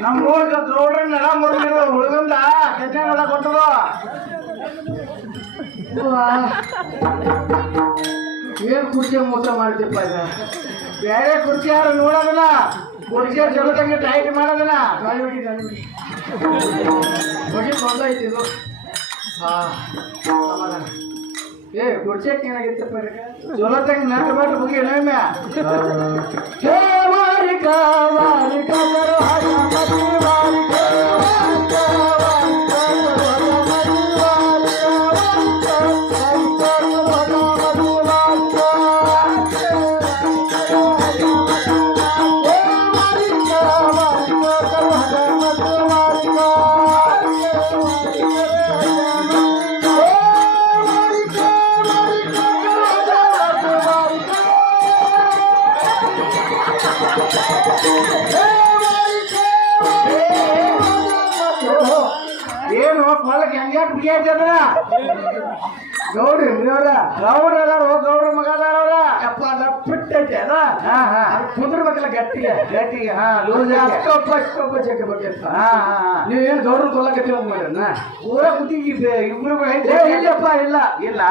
ನಮ್ಮೂರ ನೋಡ್ರಿ ನೆಲ ಮುರಿದಿರೋ ಹುಡುಗಂದ ಕೆಟ್ಟ ನೆಲ ಕೊಟ್ಟದು ಏನ್ ಕುರ್ಚಿ ಮೋಸ ಮಾಡ್ತಿಪ್ಪ ಇದ ಬೇರೆ ಕುರ್ಚಿ ಯಾರು ನೋಡೋದಲ್ಲ ಕುರ್ಚಿ ಜೊತೆಗೆ ಟೈಟ್ ಮಾಡೋದಲ್ಲ ಹೋಗಿ ಬಂದೈತಿ ಇದು ಸಮಾಧಾನ ಏ ಕುರ್ಚಿ ಏನಾಗಿತ್ತಪ್ಪ ಜೊತೆಗೆ ನಟ್ಟು ಬಟ್ಟು ಹೋಗಿ ನೇಮ್ಯ ಹೇ ವಾರಿಕ ವಾರಿಕ ಏನು ಹೊಲಕ್ಕೆ ಹೆಂಗ್ಯಾಕ್ ಬಿಗಿಯದ ಗೌಡ್ರಿ ಗೌಡ್ರ ಅದಾರ ಗೌಡ್ರ ಮಗ ಅದಾರ ಅಪ್ಪ ಅದ ಬಿಟ್ಟೈತಿ ಅದ ಕುದುರ್ಬೇಕಲ್ಲ ಗಟ್ಟಿಗೆ ಗಟ್ಟಿಗೆ ನೀವೇನು ಗೌಡ್ರ ಕೊಲ್ಲಕತ್ತಿ ಹೋಗ್ ಮಾಡ್ರನ್ನ ಊರ ಕುತ್ತಿಗೆ ಇಬ್ರು ಇಲ್ಲಪ್ಪ ಇಲ್ಲ ಇಲ್ಲ